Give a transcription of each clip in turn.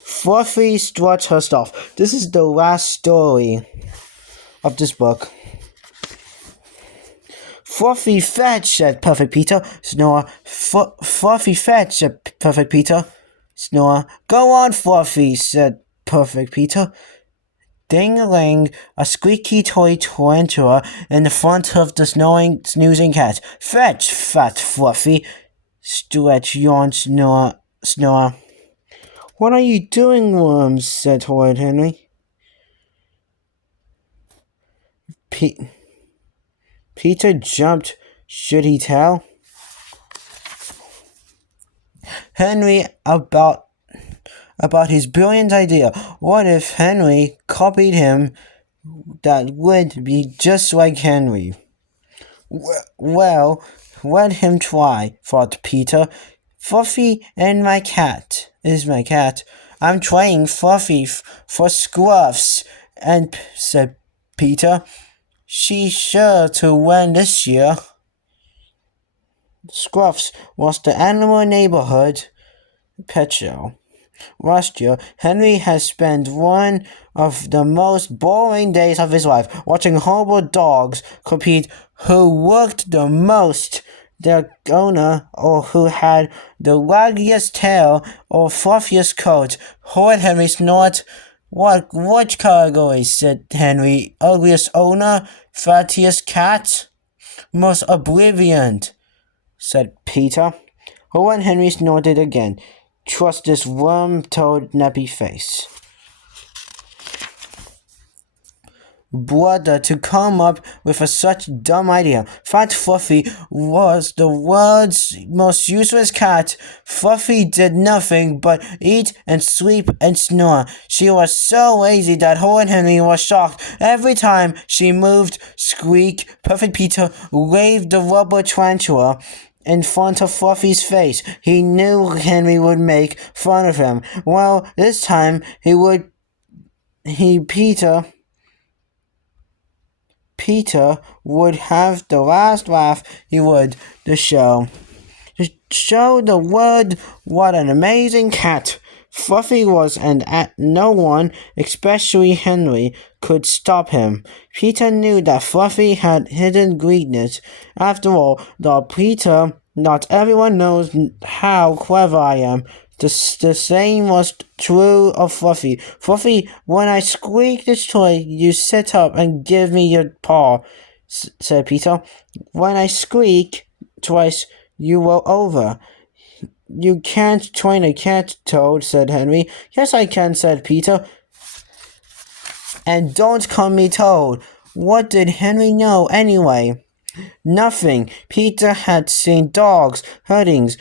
Fluffy struts her stuff. This is the last story of this book. Fluffy fetch, said Perfect Peter. Snore. Fluffy fetch, said Perfect Peter. Snore. Go on, Fluffy, said Perfect Peter. Ding-a-ling, a squeaky toy tarantula in the front of the snoozing cat. Fetch, fat Fluffy. Stretch, yawn, snore. What are you doing, Worms? Said Horrid Henry. Peter jumped. Should he tell Henry about his brilliant idea? What if Henry copied him? That would be just like Henry. Well, let him try, thought Peter. Fluffy is my cat. I'm trying Fluffy for Scruffs, and said Peter. She's sure to win this year. Scruffs was the animal neighborhood pet show. Last year, Henry has spent one of the most boring days of his life watching horrible dogs compete who worked the most, their owner, or who had the waggiest tail or fluffiest coat. Horrid Henry snorted. Which category? Said Henry. Ugliest owner? Fattiest cat? Most oblivion? Said Peter. Horrid Henry snorted again. Trust this worm-toed nappy face. Brother, to come up with such dumb idea. Fat Fluffy was the world's most useless cat. Fluffy did nothing but eat and sleep and snore. She was so lazy that Horrid Henry was shocked. Every time she moved, squeak, Perfect Peter waved the rubber tarantula in front of Fluffy's face. He knew Henry would make fun of him. Well, this time Peter would have the last laugh. He would. To show the world what an amazing cat Fluffy was, and no one, especially Henry, could stop him. Peter knew that Fluffy had hidden greatness. After all, though, Peter, not everyone knows how clever I am. The same was true of Fluffy. Fluffy, when I squeak this toy, you sit up and give me your paw, said Peter. When I squeak twice, you roll over. You can't train a cat, Toad, said Henry. Yes, I can, said Peter. And don't call me Toad. What did Henry know, anyway? Nothing. Peter had seen dogs, herdings,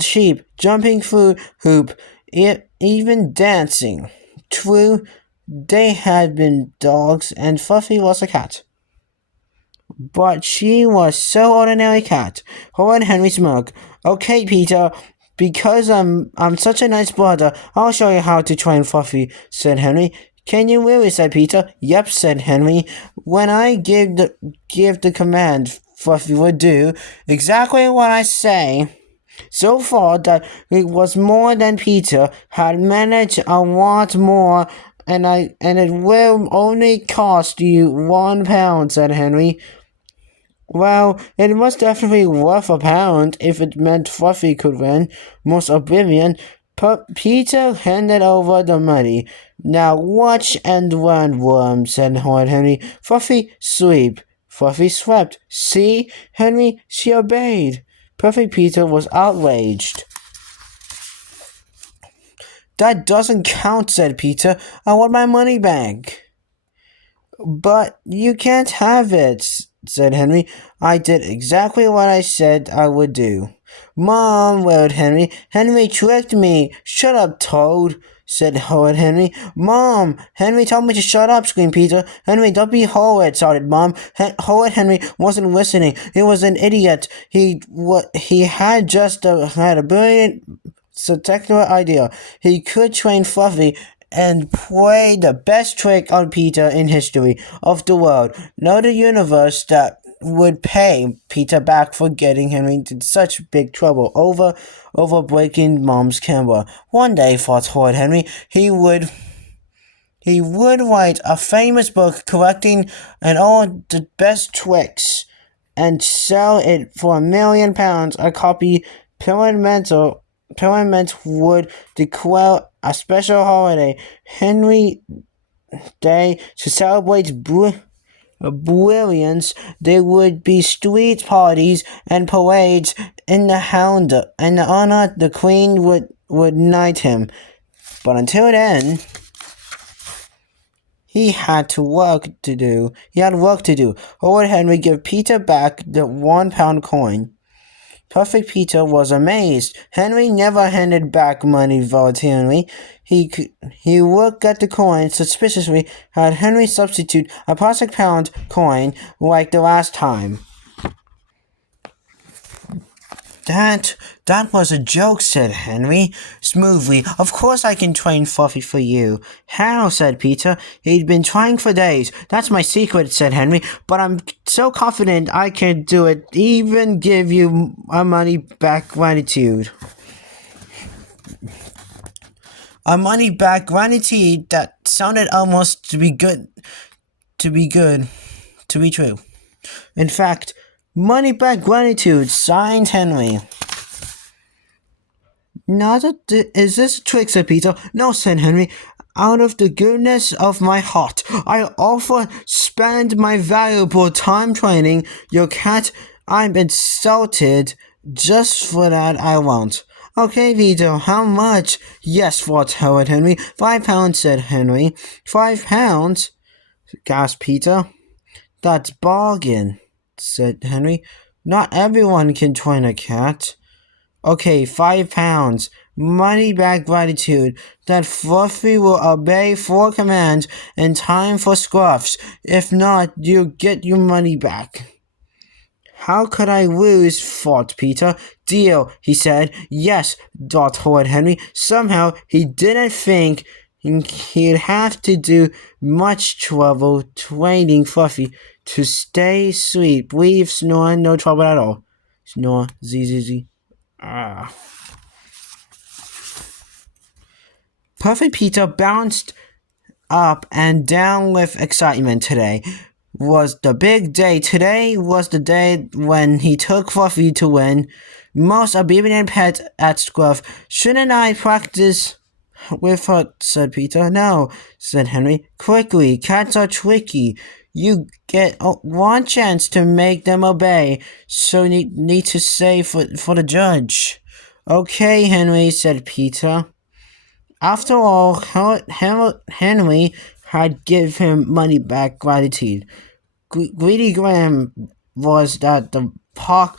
sheep, jumping through hoop, even dancing. True, they had been dogs, and Fluffy was a cat. But she was so ordinary cat. Horrid Henry smirked. Okay, Peter, because I'm such a nice brother, I'll show you how to train Fluffy, said Henry. Can you really? Said Peter. Yep, said Henry. When I give the command, Fluffy would do exactly what I say. So far, that it was more than Peter had managed a lot more, and it will only cost you £1, said Henry. Well, it was definitely worth £1 if it meant Fluffy could win. Most oblivion. Peter handed over the money. Now watch and learn, Worm, said Horrid Henry. Fluffy, sleep. Fluffy slept. See, Henry, she obeyed. Perfect Peter was outraged. That doesn't count, said Peter. I want my money back. But you can't have it, said Henry. I did exactly what I said I would do. Mom, wailed Henry. Henry tricked me. Shut up, Toad, said Horrid Henry. Mom, Henry told me to shut up, screamed Peter. Henry, don't be horrid, shouted Mom. Horrid Henry wasn't listening. He was an idiot. He had had a brilliant spectacular idea. He could train Fluffy and play the best trick on Peter in history of the world. No, the universe, that would pay Peter back for getting Henry into such big trouble over breaking Mom's camera. One day, thought Horrid Henry, he would write a famous book collecting and all the best tricks and sell it for £1,000,000 a copy. Parliament would declare a special holiday, Henry Day, to celebrate brilliance. There would be street parties and parades in the honor the Queen would knight him. But until then, he had work to do. Horrid Henry gave Peter back the £1 coin. Perfect Peter was amazed. Henry never handed back money voluntarily. He looked at the coin suspiciously. Had Henry substitute a plastic pound coin like the last time? That was a joke, said Henry smoothly. Of course I can train Fluffy for you. How? Said Peter. He'd been trying for days. That's my secret, said Henry, but I'm so confident I can do it, even give you a money-back gratitude. A money-back gratitude that sounded almost to be true. In fact, money-back gratitude, signed Henry. Is this a trick, said Peter. No, said Henry. Out of the goodness of my heart, I offer spend my valuable time training your cat. I'm insulted. Just for that I won't. Okay, Peter, how much? Yes, thought Horrid Henry. £5, said Henry. £5? gasped Peter. That's bargain, said Henry. Not everyone can train a cat. Okay, £5. Money-back gratitude that Fluffy will obey 4 commands in time for scruffs. If not, you'll get your money back. How could I lose? Thought Peter. Deal, he said. Yes, thought Horrid Henry. Somehow he didn't think he'd have to do much trouble training Fluffy to stay asleep, leave, snore, no trouble at all. Snore, z. Perfect Peter bounced up and down with excitement. Today was the big day. Today was the day when he took Fluffy to win. Most obedient pet at Scruff. Shouldn't I practice with her? Said Peter. No, said Henry. Quickly, cats are tricky. You get one chance to make them obey, so you need to say for the judge. Okay, Henry, said Peter. After all, Henry had given him money-back gratitude. Greedy Graham was at the park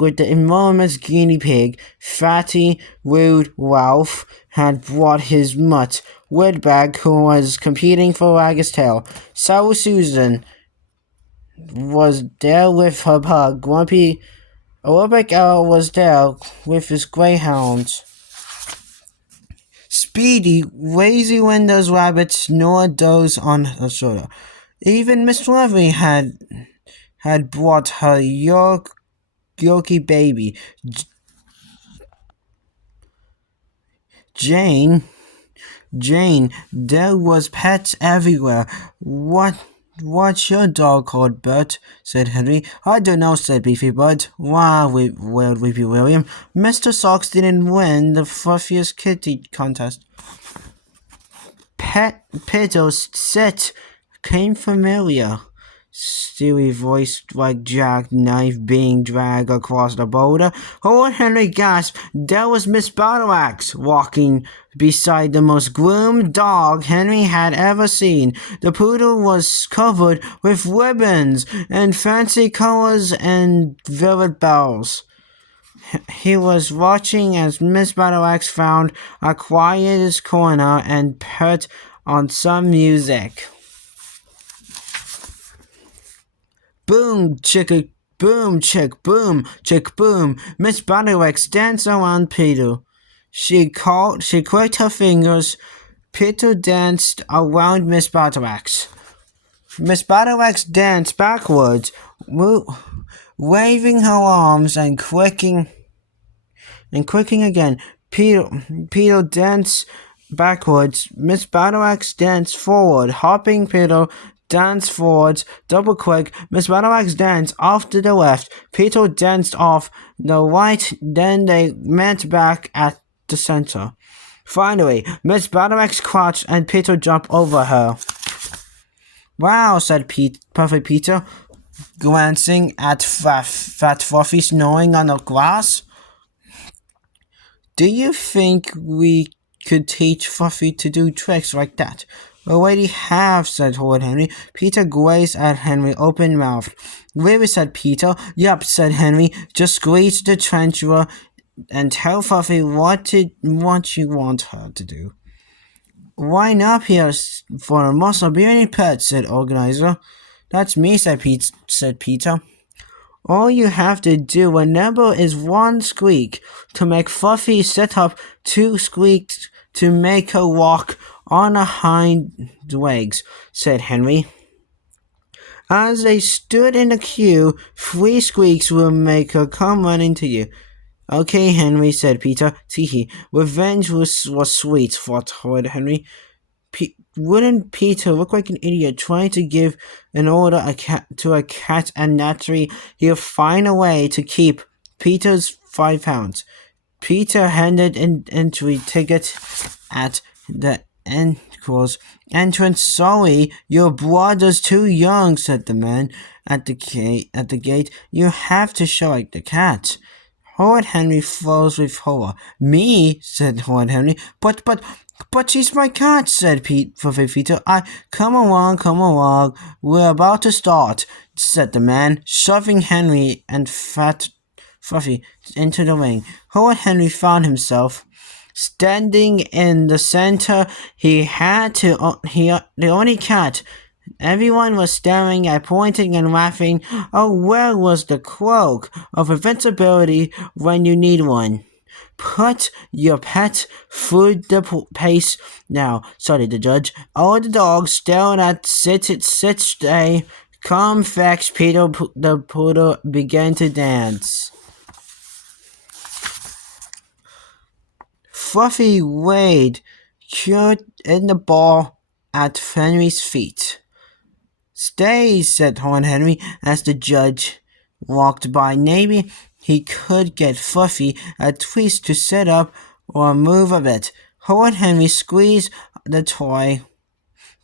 with the enormous guinea pig. Fatty, rude Ralph had brought his mutt. Woodbag, who was competing for Wagg's tail. Sour Susan was there with her pug. Grumpy Olympic Owl was there with his greyhounds. Speedy, lazy Windows Rabbit snored those on her shoulder. Even Miss Lovely had brought her Yorkie baby. Jane, there was pets everywhere. What's your dog called, Bert? Said Henry. I don't know, said Beefy Bud. Wow, wailed Weepy William. Mr. Socks didn't win the fluffiest kitty contest. Piddles sit came familiar. Steely voice like jackknife being dragged across the boulder. Horrid Henry gasped. There was Miss Battleaxe walking beside the most groomed dog Henry had ever seen. The poodle was covered with ribbons and fancy colors and velvet bells. He was watching as Miss Battleaxe found a quiet corner and put on some music. Boom, chicka, boom, chick, boom, chick, boom. Miss Battleaxe danced around Peter. She clicked her fingers. Peter danced around Miss Battleaxe. Miss Battleaxe danced backwards waving her arms and clicking again. Peter danced backwards. Miss Battleaxe danced forward. Hopping Peter danced forwards. Double quick. Miss Battleaxe danced off to the left. Peter danced off the right. Then they met back at the center. Finally, Miss Battleaxe crouched and Peter jumped over her. Wow, said Perfect Peter, glancing at Fat Fluffy snoring on the grass. Do you think we could teach Fluffy to do tricks like that? Already have, said Horrid Henry. Peter gazed at Henry open-mouthed. Really, said Peter. Yup, said Henry. Just squeeze the tarantula and tell Fluffy what you want her to do. Line up here for a muscle-bearing pet, said Organizer. That's me, said Peter. All you have to do whenever is one squeak to make Fluffy sit up, two squeaks to make her walk on her hind legs, said Henry. As they stood in the queue, 3 squeaks will make her come running to you. Okay, Henry, said Peter. Teehee. Revenge was sweet, thought Horrid Henry. Wouldn't Peter look like an idiot trying to give an order to a cat, and naturally he'll find a way to keep Peter's £5. Peter handed an entry ticket at the entrance. Sorry, your brother's too young, said the man at the gate. You have to show like the cat. Horrid Henry froze with horror. Me? Said Horrid Henry. But she's my cat, said Perfect Peter. Come along. We're about to start, said the man, shoving Henry and Fat Fluffy into the ring. Horrid Henry found himself standing in the center. The only cat. Everyone was staring and pointing and laughing. Oh, where was the cloak of invincibility when you need one? Put your pet through the pace now, started the judge. All the dogs stared at stay. Calm facts, Peter the poodle began to dance. Fluffy laid cured in the ball at Henry's feet. Stay, said Horrid Henry as the judge walked by. Maybe he could get Fluffy a twist to sit up or move a bit. Horrid Henry squeezed the toy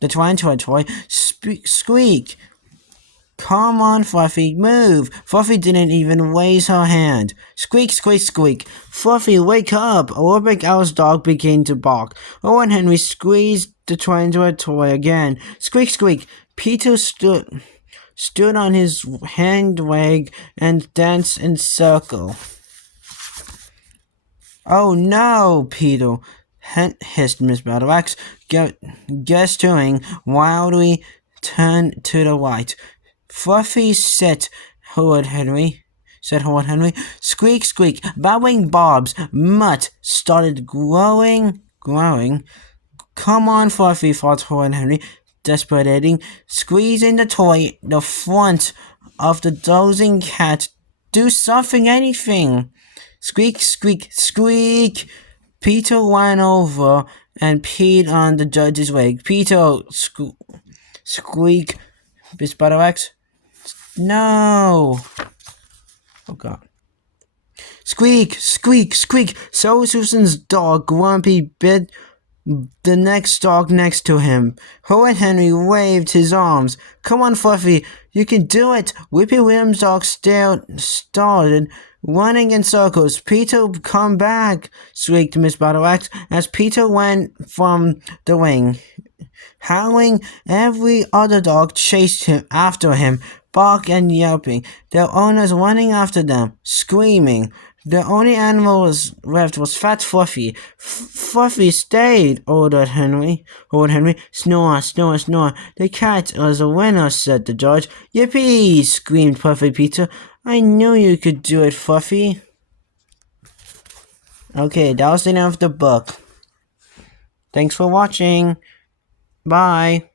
into a toy. Squeak! Come on, Fluffy, move! Fluffy didn't even raise her hand. Squeak, squeak, squeak. Fluffy, wake up! Olympic Owl's dog began to bark. Horrid Henry squeezed the toy into a toy again. Squeak, squeak. Peter stood on his hind leg and danced in circle. Oh no, Peter, hissed Miss Battleaxe, gesturing wildly. Turned to the right. Fluffy, said Horrid Henry. Squeak, squeak. Bowing Bob's mutt started growing. Come on, Fluffy, thought Horrid Henry, desperating, squeezing the front of the dozing cat. Do something, anything. Squeak, squeak, squeak. Peter ran over and peed on the judge's leg. Peter, squeak. Miss Battleaxe. No. Oh God. Squeak, squeak, squeak. So Susan's dog, Grumpy, bit the next dog next to him. Horrid Henry waved his arms. Come on, Fluffy, you can do it. Whippy Williams' dog started running in circles. Peter, come back, squeaked Miss Battleaxe as Peter went from the ring. Howling, every other dog chased after him, barking and yelping, their owners running after them, screaming. The only animal left was Fat Fluffy. Fluffy stayed, ordered Henry. Snore, snore, snore. The cat was a winner, said the judge. Yippee! Screamed Perfect Peter. I knew you could do it, Fluffy. Okay, that was the end of the book. Thanks for watching. Bye.